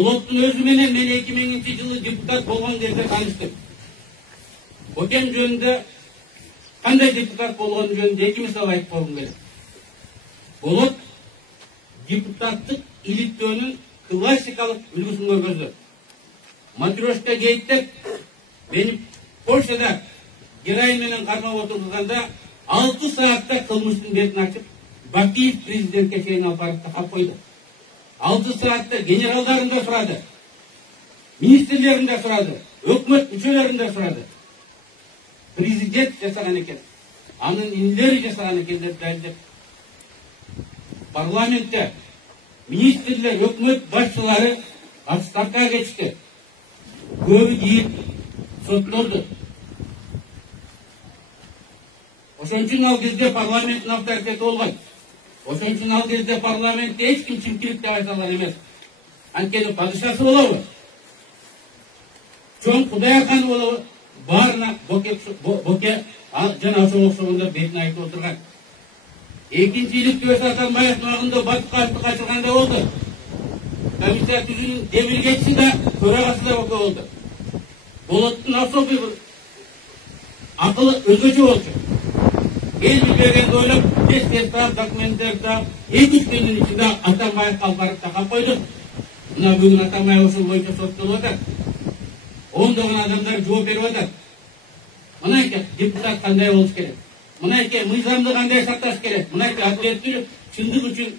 Болоттун өзү менен мен 2000-жылы депутат болгон кезде таныштым. Бокем жөнүндө кандай депутат болгон жөнүндө 2 мисал айтып койгум келет. Болот депутаттык иликтөөнүн классикалык үлгүсүн көргөзөт. Матрешка жейттек мени Польшада героин менен кармап отурганда 6 саатта кылмыштын бетин ачып, Бакиев президентке чейин алып барып такап койду. 6 саатта генералдарын да сурады, министрлерин да сурады, өкмөт мүчөлөрүн да сурады. Президент жасаган экен, анын инилери жасаган экен деп дайындап. Парламентте министрлер, өкмөт башчылары отставкага кетишти. Көбү кийип соттолду. Ошон үчүн ал кезде парламенттин авторитети болгон. Ошон үчүн ал кезде парламентте эч ким чимкилик деп айта алар эмес. Анткени падышасы болобу, чоң Кудайхан болобу, баарына Боке жана ошого окшогондор бетин айтып отурган. Экинчи иликтөөсү Атамбаевдин убагында Батыкаевди качырганда болду. Комиссия түзүүнүн демилгечиси да, төрагасы да Боке болду. Болоттун особый бир акылы өзгөчө болчу. Эл билбегенди ойлоп, тез документтерди таап, 2-3 күндүн ичинде Атамбаевди алып барып такап койду. Мына бүгүн Атамбаев ошол боюнча соттолуп атат. Ондогон адамдар жооп берип атат. Мынайча депутат кандай болуш керек? Мынайча мыйзамды кандай сакташ керек? Мынайча адилеттүү, чындык үчүн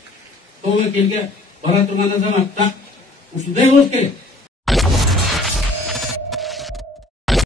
тобокелге бара турган азамат так ушундай болуш керек.